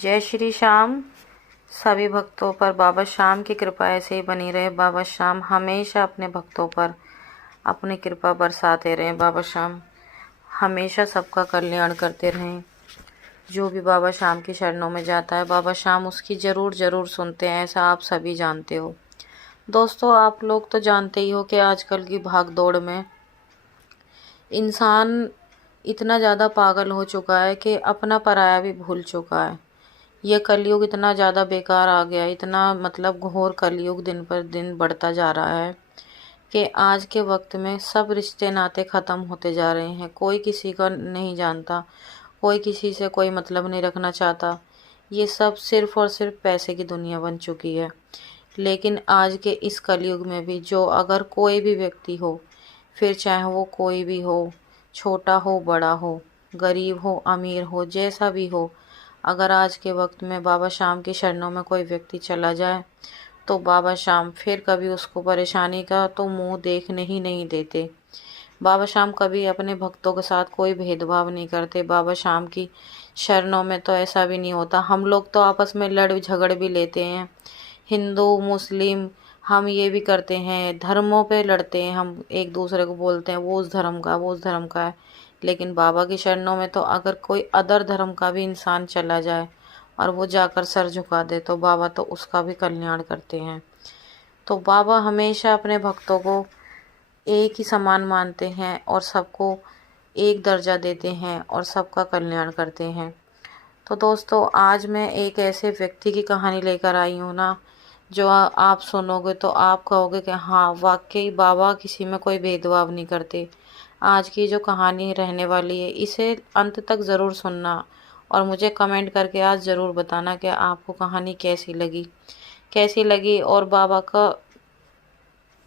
जय श्री श्याम। सभी भक्तों पर बाबा श्याम की कृपा ऐसे ही बनी रहे। बाबा श्याम हमेशा अपने भक्तों पर अपनी कृपा बरसाते रहें। बाबा श्याम हमेशा सबका कल्याण करते रहें। जो भी बाबा श्याम की शरणों में जाता है, बाबा श्याम उसकी ज़रूर सुनते हैं, ऐसा आप सभी जानते हो। दोस्तों, आप लोग तो जानते ही हो कि आजकल की भाग दौड़ में इंसान इतना ज़्यादा पागल हो चुका है कि अपना पराया भी भूल चुका है। ये कलयुग इतना ज़्यादा बेकार आ गया, इतना मतलब घोर कलयुग दिन पर दिन बढ़ता जा रहा है कि आज के वक्त में सब रिश्ते नाते ख़त्म होते जा रहे हैं। कोई किसी का नहीं जानता, कोई किसी से कोई मतलब नहीं रखना चाहता। ये सब सिर्फ़ और सिर्फ पैसे की दुनिया बन चुकी है। लेकिन आज के इस कलयुग में भी जो अगर कोई भी व्यक्ति हो, फिर चाहे वो कोई भी हो, छोटा हो बड़ा हो, गरीब हो अमीर हो, जैसा भी हो, अगर आज के वक्त में बाबा श्याम की शरणों में कोई व्यक्ति चला जाए तो बाबा श्याम फिर कभी उसको परेशानी का तो मुंह देखने ही नहीं देते। बाबा श्याम कभी अपने भक्तों के साथ कोई भेदभाव नहीं करते। बाबा श्याम की शरणों में तो ऐसा भी नहीं होता। हम लोग तो आपस में लड़ झगड़ भी लेते हैं, हिंदू मुस्लिम हम ये भी करते हैं, धर्मों पे लड़ते हैं, हम एक दूसरे को बोलते हैं वो उस धर्म का वो उस धर्म का है। लेकिन बाबा की शरणों में तो अगर कोई अदर धर्म का भी इंसान चला जाए और वो जाकर सर झुका दे तो बाबा तो उसका भी कल्याण करते हैं। तो बाबा हमेशा अपने भक्तों को एक ही समान मानते हैं और सबको एक दर्जा देते हैं और सबका कल्याण करते हैं। तो दोस्तों, आज मैं एक ऐसे व्यक्ति की कहानी लेकर आई हूँ ना, जो आप सुनोगे तो आप कहोगे कि हाँ वाकई बाबा किसी में कोई भेदभाव नहीं करते। आज की जो कहानी रहने वाली है इसे अंत तक ज़रूर सुनना और मुझे कमेंट करके आज ज़रूर बताना कि आपको कहानी कैसी लगी। और बाबा का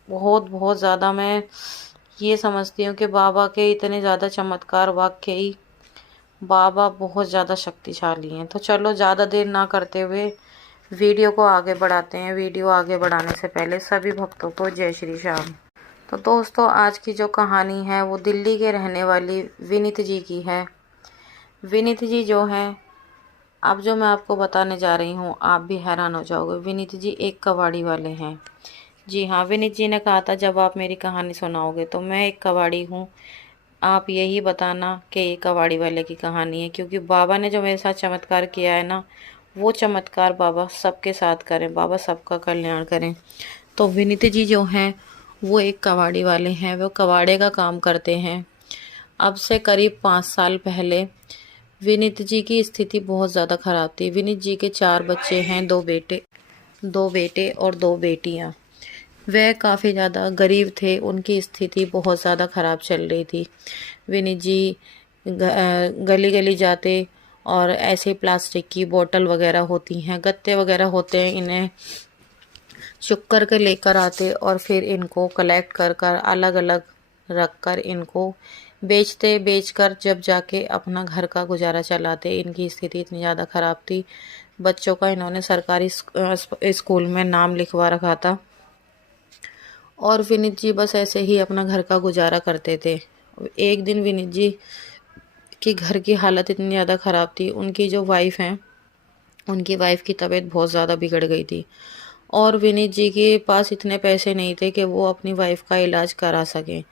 बहुत ज़्यादा मैं ये समझती हूँ कि बाबा के इतने ज़्यादा चमत्कार, वाकई बाबा बहुत ज़्यादा शक्तिशाली हैं। तो चलो ज़्यादा देर ना करते हुए वीडियो को आगे बढ़ाते हैं। वीडियो आगे बढ़ाने से पहले सभी भक्तों को जय श्री श्याम। तो दोस्तों, आज की जो कहानी है वो दिल्ली के रहने वाली विनीत जी की है। विनीत जी जो हैं, अब जो मैं आपको बताने जा रही हूँ आप भी हैरान हो जाओगे। विनीत जी एक कबाड़ी वाले हैं। जी हाँ, विनीत जी ने कहा था जब आप मेरी कहानी सुनाओगे तो मैं एक कबाड़ी हूँ, आप यही बताना कि ये कबाड़ी वाले की कहानी है। क्योंकि बाबा ने जो मेरे साथ चमत्कार किया है ना, वो चमत्कार बाबा सबके साथ करें, बाबा सबका कल्याण करें। तो विनीत जी जो हैं वो एक कबाड़ी वाले हैं, वो कबाड़े का काम करते हैं। अब से करीब 5 साल पहले विनीत जी की स्थिति बहुत ज़्यादा ख़राब थी। विनीत जी के 4 बच्चे हैं, 2 बेटे और 2 बेटियाँ। वह काफ़ी ज़्यादा गरीब थे, उनकी स्थिति बहुत ज़्यादा ख़राब चल रही थी। विनीत जी गली गली जाते और ऐसे प्लास्टिक की बोतल वगैरह होती हैं, गत्ते वगैरह होते हैं, इन्हें चुक कर के लेकर आते और फिर इनको कलेक्ट कर अलग अलग रख कर इनको बेचकर जब जाके अपना घर का गुजारा चलाते। इनकी स्थिति इतनी ज़्यादा ख़राब थी। बच्चों का इन्होंने सरकारी स्कूल में नाम लिखवा रखा था और विनीत जी बस ऐसे ही अपना घर का गुजारा करते थे। एक दिन विनीत जी की घर की हालत इतनी ज़्यादा ख़राब थी, उनकी जो वाइफ हैं, उनकी वाइफ की तबीयत बहुत ज़्यादा बिगड़ गई थी और विनीत जी के पास इतने पैसे नहीं थे कि वो अपनी वाइफ का इलाज करा सकें।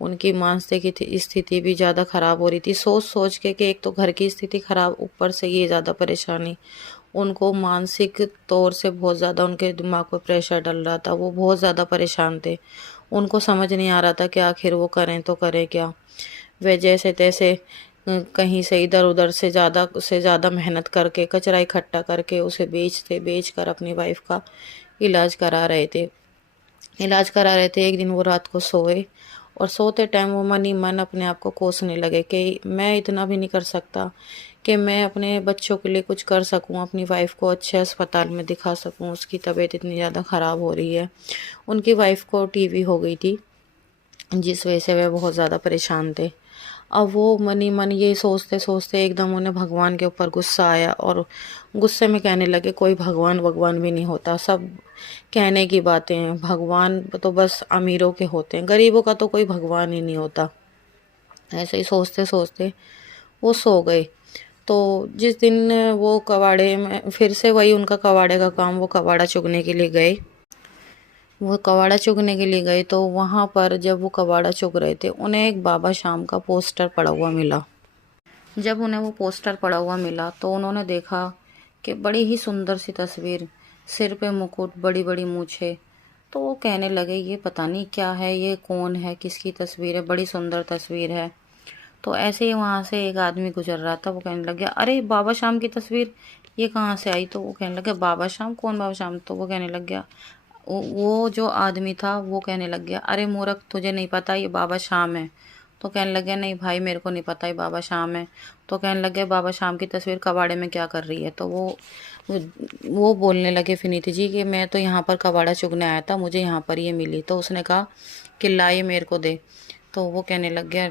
उनकी मानसिक स्थिति भी ज़्यादा ख़राब हो रही थी। सोच के कि एक तो घर की स्थिति ख़राब, ऊपर से ये ज़्यादा परेशानी, उनको मानसिक तौर से बहुत ज़्यादा उनके दिमाग पर प्रेशर डल रहा था। वो बहुत ज़्यादा परेशान थे। उनको समझ नहीं आ रहा था कि आखिर वो करें तो करें क्या। वे जैसे तैसे कहीं से इधर उधर से ज़्यादा मेहनत करके कचरा इकट्ठा करके उसे बेचकर अपनी वाइफ का इलाज करा रहे थे। एक दिन वो रात को सोए और सोते टाइम वो मन ही मन अपने आप को कोसने लगे कि मैं इतना भी नहीं कर सकता कि मैं अपने बच्चों के लिए कुछ कर सकूं, अपनी वाइफ को अच्छे अस्पताल में दिखा सकूं। उसकी तबीयत इतनी ज़्यादा ख़राब हो रही है। उनकी वाइफ को टीबी हो गई थी, जिस वजह से वे बहुत ज़्यादा परेशान थे। अब वो मन ही मन ये सोचते एकदम उन्हें भगवान के ऊपर गुस्सा आया और गुस्से में कहने लगे कोई भगवान भी नहीं होता, सब कहने की बातें हैं, भगवान तो बस अमीरों के होते हैं, गरीबों का तो कोई भगवान ही नहीं होता। ऐसे ही सोचते वो सो गए। तो जिस दिन वो कबाड़े में फिर से वही उनका कबाड़े का काम, वो कबाड़ा चुगने के लिए गए। वो कबाड़ा चुगने के लिए गए तो वहाँ पर जब वो कबाड़ा चुग रहे थे, उन्हें एक बाबा शाम का पोस्टर पड़ा हुआ मिला। जब उन्हें वो पोस्टर पड़ा हुआ मिला तो उन्होंने देखा कि बड़ी ही सुंदर सी तस्वीर, सिर पे मुकुट, बड़ी बड़ी मूछें। तो वो कहने लगे ये पता नहीं क्या है, ये कौन है, किसकी तस्वीर है, बड़ी सुंदर तस्वीर है। तो ऐसे ही वहाँ से एक आदमी गुजर रहा था, वो कहने लग गया अरे बाबा शाम की तस्वीर ये कहाँ से आई। तो वो कहने लगे बाबा शाम, कौन बाबा शाम। तो वो कहने लग गया, वो जो आदमी था वो कहने लग गया अरे मूर्ख, तुझे नहीं पता ये बाबा शाम है। तो कहने लग गया नहीं भाई मेरे को नहीं पता ये बाबा शाम है। तो कहने लग गया बाबा शाम की तस्वीर कबाड़े में क्या कर रही है। तो वो बोलने लगे विनीत जी कि मैं तो यहाँ पर कबाड़ा चुगने आया था, मुझे यहाँ पर ये मिली। तो उसने कहा कि ला ये मेरे को दे। तो वो कहने लग गया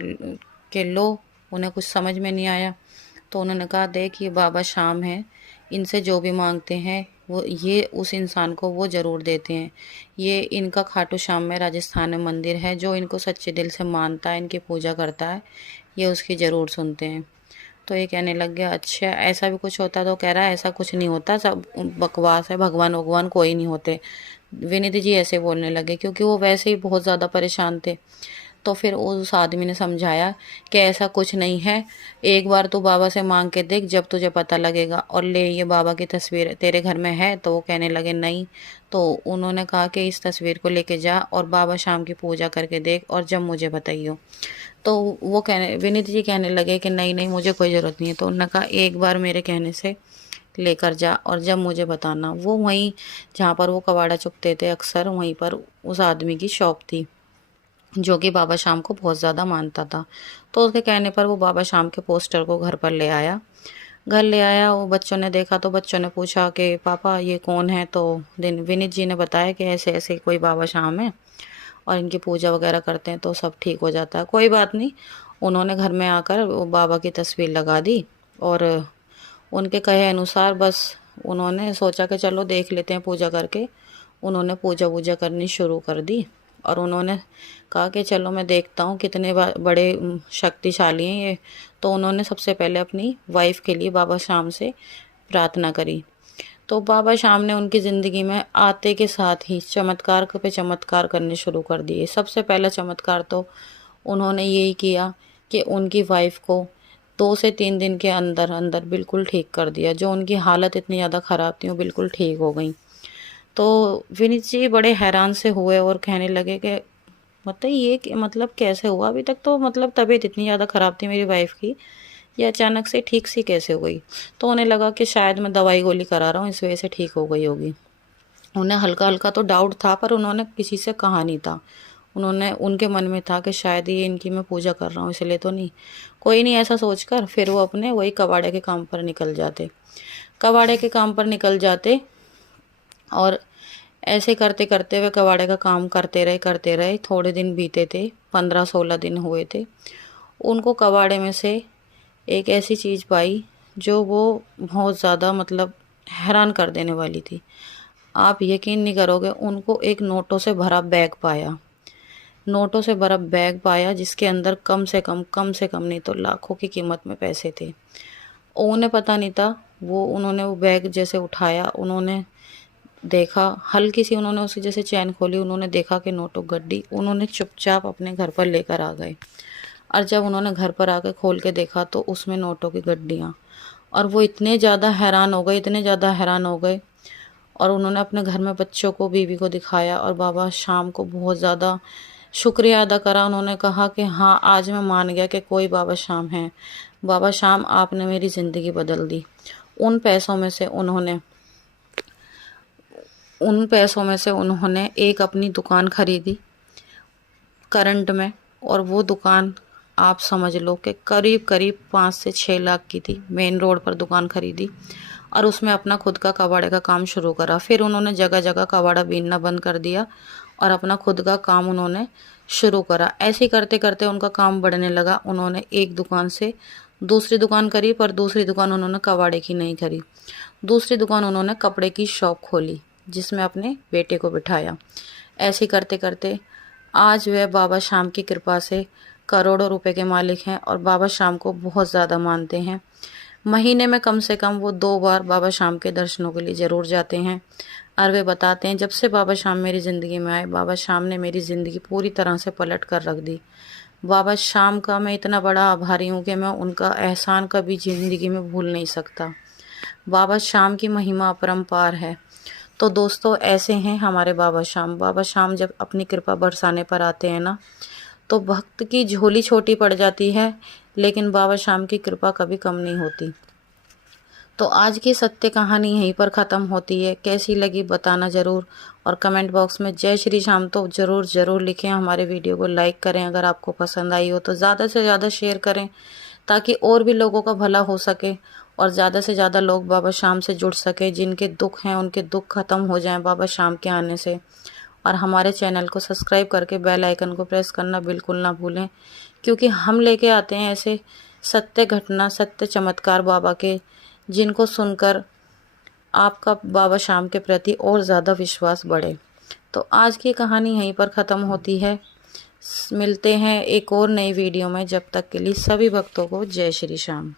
कि लो, उन्हें कुछ समझ में नहीं आया। तो उन्होंने कहा देख ये बाबा शाम है, इनसे जो भी मांगते हैं वो ये उस इंसान को वो ज़रूर देते हैं। ये इनका खाटू श्याम में राजस्थान में मंदिर है, जो इनको सच्चे दिल से मानता है, इनकी पूजा करता है, ये उसकी ज़रूर सुनते हैं। तो ये कहने लग गया अच्छा ऐसा भी कुछ होता। तो कह रहा है ऐसा कुछ नहीं होता, सब बकवास है, भगवान भगवान कोई नहीं होते। विनीत जी ऐसे बोलने लगे क्योंकि वो वैसे ही बहुत ज़्यादा परेशान थे। तो फिर उस आदमी ने समझाया कि ऐसा कुछ नहीं है, एक बार तू बाबा से मांग के देख, जब तुझे पता लगेगा। और ले ये बाबा की तस्वीर तेरे घर में है। तो वो कहने लगे नहीं। तो उन्होंने कहा कि इस तस्वीर को लेके जा और बाबा शाम की पूजा करके देख और जब मुझे बताइयो। तो वो कहने विनीत जी कहने लगे कि नहीं नहीं मुझे कोई ज़रूरत नहीं है। तो उन्होंने कहा एक बार मेरे कहने से लेकर जा और जब मुझे बताना। वो वहीं जहाँ पर वो कबाड़ा चुगते थे अक्सर, वहीं पर उस आदमी की शॉप थी जो कि बाबा शाम को बहुत ज़्यादा मानता था। तो उसके कहने पर वो बाबा शाम के पोस्टर को घर पर ले आया। घर ले आया, वो बच्चों ने देखा तो बच्चों ने पूछा कि पापा ये कौन है। तो दिन विनीत जी ने बताया कि ऐसे ऐसे कोई बाबा शाम है और इनकी पूजा वगैरह करते हैं तो सब ठीक हो जाता है। कोई बात नहीं, उन्होंने घर में आकर वो बाबा की तस्वीर लगा दी और उनके कहे अनुसार बस उन्होंने सोचा कि चलो देख लेते हैं पूजा करके। उन्होंने पूजा वूजा करनी शुरू कर दी और उन्होंने कहा कि चलो मैं देखता हूँ कितने बड़े शक्तिशाली हैं ये। तो उन्होंने सबसे पहले अपनी वाइफ के लिए बाबा शाम से प्रार्थना करी। तो बाबा शाम ने उनकी ज़िंदगी में आते के साथ ही चमत्कार पे चमत्कार करने शुरू कर दिए। सबसे पहला चमत्कार तो उन्होंने यही किया कि उनकी वाइफ को 2 से 3 दिन के अंदर अंदर बिल्कुल ठीक कर दिया। जो उनकी हालत इतनी ज़्यादा ख़राब थी वो बिल्कुल ठीक हो गई। तो विनीत जी बड़े हैरान से हुए और कहने लगे कि मतलब ये मतलब कैसे हुआ, अभी तक तो मतलब तबीयत इतनी ज़्यादा ख़राब थी मेरी वाइफ की, ये अचानक से ठीक सी कैसे हो गई। तो उन्हें लगा कि शायद मैं दवाई गोली करा रहा हूँ इस वजह से ठीक हो गई होगी। उन्हें हल्का हल्का तो डाउट था पर उन्होंने किसी से कहा नहीं था। उन्होंने उनके मन में था कि शायद ये इनकी मैं पूजा कर रहा हूँ इसलिए तो नहीं, कोई नहीं ऐसा सोचकर फिर वो अपने वही कबाड़े के काम पर निकल जाते। कबाड़े के काम पर निकल जाते और ऐसे करते करते वे कबाड़े का काम करते रहे। थोड़े दिन बीते थे, 15-16 दिन हुए थे। उनको कबाड़े में से एक ऐसी चीज़ पाई जो वो बहुत ज़्यादा मतलब हैरान कर देने वाली थी। आप यकीन नहीं करोगे, उनको एक नोटों से भरा बैग पाया। नोटों से भरा बैग पाया जिसके अंदर कम से कम नहीं तो लाखों की कीमत में पैसे थे। उन्हें पता नहीं था। उन्होंने वो बैग जैसे उठाया, उन्होंने देखा हल्की सी, उन्होंने उसकी जैसे चैन खोली, उन्होंने देखा कि नोटों गड्डी। उन्होंने चुपचाप अपने घर पर लेकर आ गए और जब उन्होंने घर पर आकर खोल के देखा तो उसमें नोटों की गड्डियाँ। और वो इतने ज़्यादा हैरान हो गए, इतने ज़्यादा हैरान हो गए। और उन्होंने अपने घर में बच्चों को, बीवी को दिखाया और बाबा शाम को बहुत ज़्यादा शुक्रिया अदा करा। उन्होंने कहा कि हाँ आज मैं मान गया कि कोई बाबा शाम है। बाबा शाम आपने मेरी ज़िंदगी बदल दी। उन पैसों में से उन्होंने एक अपनी दुकान खरीदी करंट में। और वो दुकान आप समझ लो कि करीब करीब 5 से 6 लाख की थी। मेन रोड पर दुकान खरीदी और उसमें अपना खुद का कबाड़े का काम शुरू करा। फिर उन्होंने जगह जगह कबाड़ा बीनना बंद कर दिया और अपना खुद का काम उन्होंने शुरू करा। ऐसे करते करते उनका काम बढ़ने लगा। उन्होंने एक दुकान से दूसरी दुकान करी, पर दूसरी दुकान उन्होंने कबाड़े की नहीं करी। दूसरी दुकान उन्होंने कपड़े की शॉप खोली जिसमें अपने बेटे को बिठाया। ऐसे करते करते आज वह बाबा शाम की कृपा से करोड़ों रुपए के मालिक हैं और बाबा शाम को बहुत ज़्यादा मानते हैं। महीने में कम से कम वो 2 बार बाबा शाम के दर्शनों के लिए ज़रूर जाते हैं। और वे बताते हैं, जब से बाबा शाम मेरी ज़िंदगी में आए, बाबा शाम ने मेरी ज़िंदगी पूरी तरह से पलट कर रख दी। बाबा शाम का मैं इतना बड़ा आभारी हूँ कि मैं उनका एहसान कभी ज़िंदगी में भूल नहीं सकता। बाबा शाम की महिमा अपरंपार है। तो दोस्तों, ऐसे हैं हमारे बाबा शाम। बाबा शाम जब अपनी कृपा बरसाने पर आते हैं ना, तो भक्त की झोली छोटी पड़ जाती है, लेकिन बाबा शाम की कृपा कभी कम नहीं होती। तो आज की सत्य कहानी यहीं पर ख़त्म होती है। कैसी लगी बताना ज़रूर, और कमेंट बॉक्स में जय श्री श्याम तो ज़रूर लिखें। हमारे वीडियो को लाइक करें, अगर आपको पसंद आई हो तो ज़्यादा से ज़्यादा शेयर करें, ताकि और भी लोगों का भला हो सके और ज़्यादा से ज़्यादा लोग बाबा शाम से जुड़ सके। जिनके दुख हैं उनके दुख ख़त्म हो जाएं बाबा शाम के आने से। और हमारे चैनल को सब्सक्राइब करके बेल आइकन को प्रेस करना बिल्कुल ना भूलें, क्योंकि हम लेके आते हैं ऐसे सत्य घटना, सत्य चमत्कार बाबा के, जिनको सुनकर आपका बाबा शाम के प्रति और ज़्यादा विश्वास बढ़े। तो आज की कहानी यहीं पर ख़त्म होती है। मिलते हैं एक और नई वीडियो में। जब तक के लिए सभी भक्तों को जय श्री श्याम।